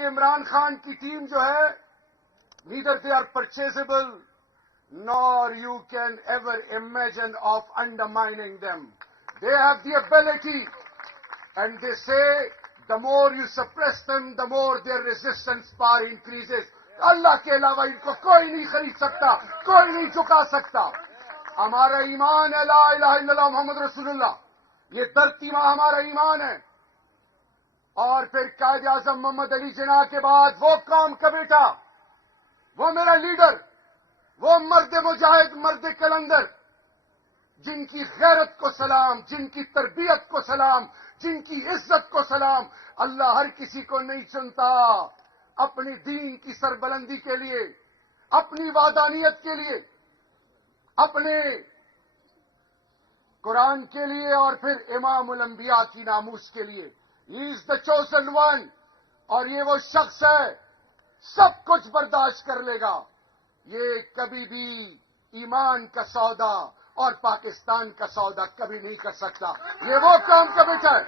کہ عمران خان کی ٹیم جو ہے neither they are purchasable nor you can ever imagine of undermining them. They have the ability and they say the more you suppress them, the more their resistance power increases. اللہ کے علاوہ ان کو کوئی نہیں خرید سکتا, کوئی نہیں جھکا سکتا. ہمارا ایمان ہے لا الہ الا اللہ محمد رسول اللہ, یہ دھرتی ماں ہمارا ایمان ہے. اور پھر قائد اعظم محمد علی جناح کے بعد وہ قوم کا بیٹا, وہ میرا لیڈر, وہ مرد مجاہد, مرد کلندر, جن کی غیرت کو سلام, جن کی تربیت کو سلام, جن کی عزت کو سلام. اللہ ہر کسی کو نہیں چنتا اپنی دین کی سربلندی کے لیے, اپنی وحدانیت کے لیے, اپنے قرآن کے لیے, اور پھر امام الانبیاء کی ناموس کے لیے. He is the chosen one. اور یہ وہ شخص ہے سب کچھ برداشت کر لے گا. یہ کبھی بھی ایمان کا سودا اور پاکستان کا سودا کبھی نہیں کر سکتا. یہ وہ قوم کا بیٹا ہے.